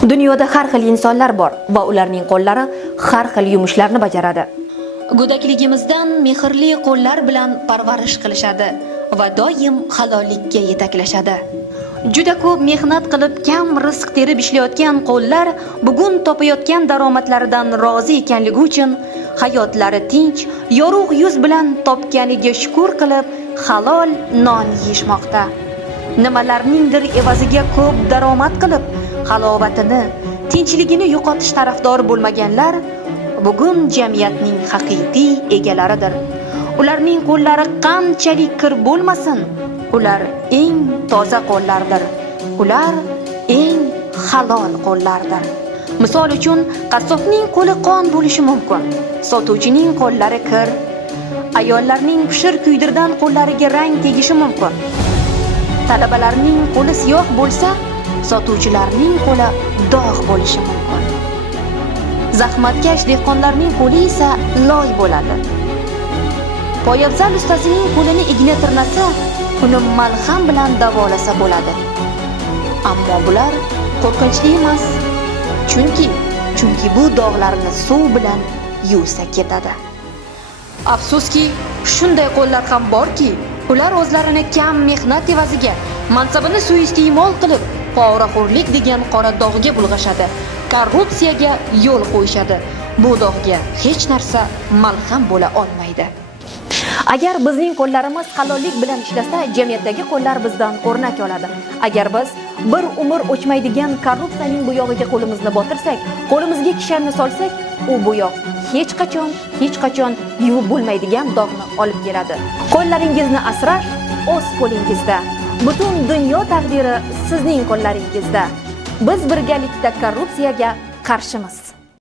Dunyoda har xil insonlar bor va ularning qo'llari har xil yumushlarni bajaradi. Go'dakligimizdan mehrli qo'llar bilan parvarish qilishadi va doim halollikka yetaklashadi. Juda ko'p mehnat qilib kam rizq terib ishlayotgan qo'llar bugun topayotgan daromadlaridan rozi ekanligi uchun hayotlari tinch, yorug' yuz bilan topganiga shukr qilib halol non yeyishmoqda. Nimalarningdir evaziga ko'p daromad qilib halovatini, tinchligini yo'qotish tarafdori bo'lmaganlar bugun jamiyatning haqiqiy egalaridir. Ularning qo'llari qanchalik kir bo'lmasin, ular eng toza qo'llardir. Ular eng halol qo'llardir. Misol uchun, qassobning qo'li qon bo'lishi mumkin, sotuvchining qo'llari kir, ayollarning pishir kuydirdan qo'llariga rang tegishi mumkin. Talabalarning qo'li siyoh bo'lsa, sotuvchilarning qo'li dog' bo'lishi mumkin. Zahmatkash dehqonlarning qo'li esa loy bo'ladi. Poyabzal ustasining qo'lini igna tirnasa, uni malham bilan davolasa bo'ladi. Ammo bular qo'rqinchli emas. Chunki bu dog'larni suv bilan yuvsa ketadi. Afsuski, shunday qo'llar ham borki, ular o'zlarini kam mehnat evaziga mansabini suiiste'mol qilib, poraxo'rlik degan qora dog'ga bulg'ashadi, korrupsiyaga yo'l qo'yishadi. Bu dog'ga hech narsa malham bo'la olmaydi. Agar bizning qo'llarimiz halollik bilan ishlasa, jamiyatdagi qo'llar bizdan o'rnak oladi. Agar biz bir umr o'chmaydigan korrupsiyaning bo'yog'iga qo'limizni botirsak, qo'limizga kishanni solsak, u bo'yoq hech qachon yuvib bo'lmaydigan dog'ni olib keladi. Qo'llaringizni asrash o'z qo'lingizda. Butun dunyo taqdiri sizning qo'llaringizda. Biz birgalikda korrupsiyaga qarshimiz.